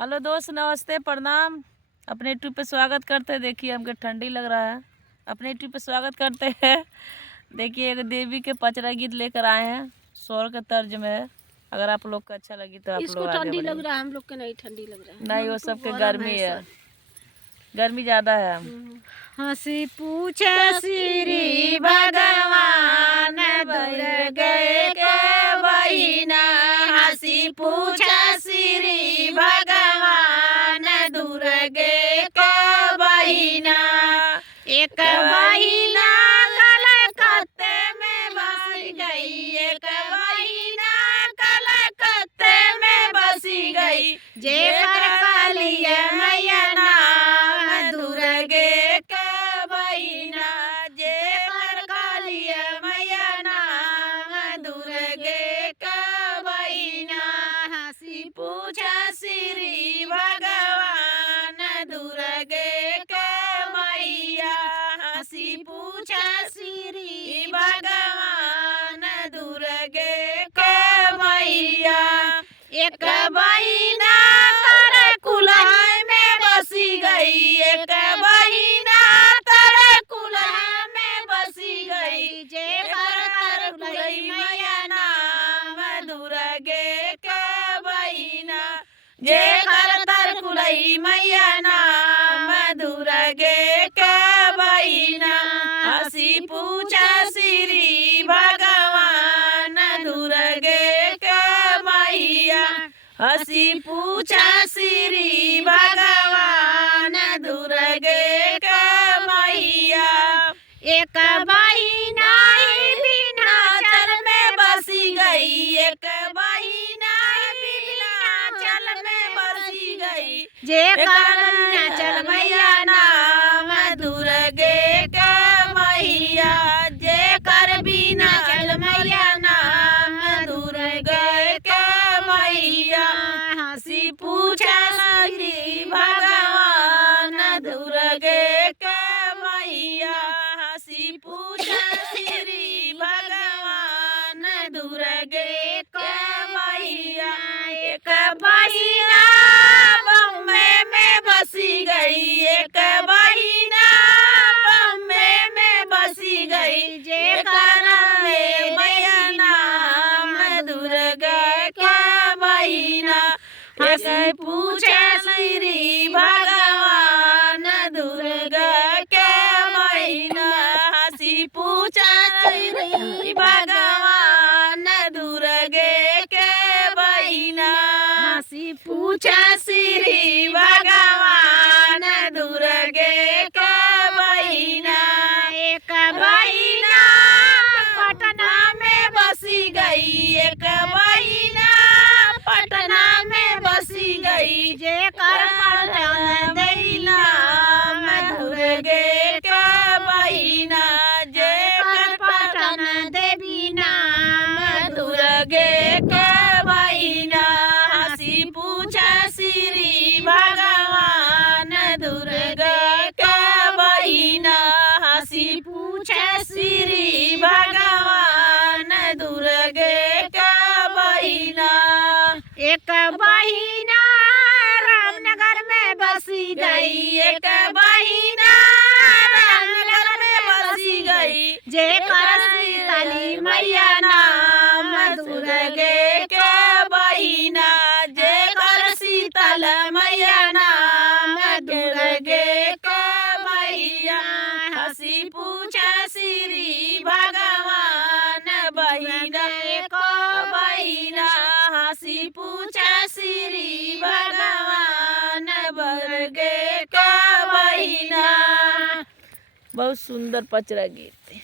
Hello दोस्त, नमस्ते, प्रणाम। अपने यूट्यूब पे स्वागत करते हैं। देखिए हमको ठंडी लग रहा है, अपने यूट्यूब पे स्वागत करते हैं। देखिए एक देवी के पचरा गीत लेकर आए हैं, स्वर के तर्ज में है। अगर आप लोग को अच्छा लगी तो आप इसको लोग आगे ठंडी बढ़िए। लग रहा है, हम लोग के नहीं ठंडी लग रहा है। नहीं, वो सबके गर्मी है, गर्मी ज्यादा है। हंसी पूछे श्री भगवान दूर गए के बहिना, हंसी पूछे श्री भगवान दूर गए के बहिना। एक बहिना कलकत्ते में बस गई, एक बहिना कलकत्ते में बसी गई। जे कर कालिया मैया नाम दुर्गे के बहिना, जे कर कालिया मैया नाम दुर्गे के बहिना। हंसी पूछा श्री भगवान दुर्गे के मैया, हंसी पूछा श्री भगवान दुर्गे के मैया। एक बहिना तारे कुल्हा में बसी गई, एक बहिना तारे कुल्हा में बसी गई। जे कर कुलई मैया नाम दुर्गे के बहिना, जे कर कुलई मैया नाम दुर्गे के बहिना। हंसी पूछा श्री भगवान दुर्गे के मैया, हंसी पूछा श्री भगवान दुर्गे के मैया। एक बहिना विंध्याचल में बसी गई, एक बहिना विंध्याचल में बसी गई। जे कर विंध्याचल मैया नाम दुर्गे के मैया, जे कर विंध्याचल मैया नाम दुर्गे के मैया। हंसी पूछा श्री भगवान दुर्गे के मैया, हंसी पूछा श्री भगवान दुर्गे के मैया। एक बहिना बम्बे में बसी गई, एक बहिना बम्बे में बसी गई। जे कर मैया नाम दुर्गे के बहिना, हंसी पूछे श्री भगवान दुर्गे के मैया। हंसी पूछे श्री भगवान दुर्गे के बहिना, हंसी पूछे श्री भगवान दुर्गे के बहिना। एक बहिना पटना में बसी गई, एक बहिना पटना में बसी गई। जे कर पटन देवी नाम दुर्गे के बहिना, जे कर पटन देवी नाम दुर्गे के बहिना। हंसी पूछा श्री भगवान दुर्गे के बहिना, हंसी पूछा श्री भगवान दुर्गे के बहिना। एक बहिना रामनगर में बसी गई, एक बहिना रामनगर में बसी गई। जे कर काली मैया नाम दुर्गे के बहिना, जे कर शीतल मैया नाम दुर्गे के मैया। हंसी पूछा श्री भगवान बहिना को बहिना, हंसी पूछा श्री भगवान दुर्गे के बहिना। बहुत सुंदर पचरा गीत है।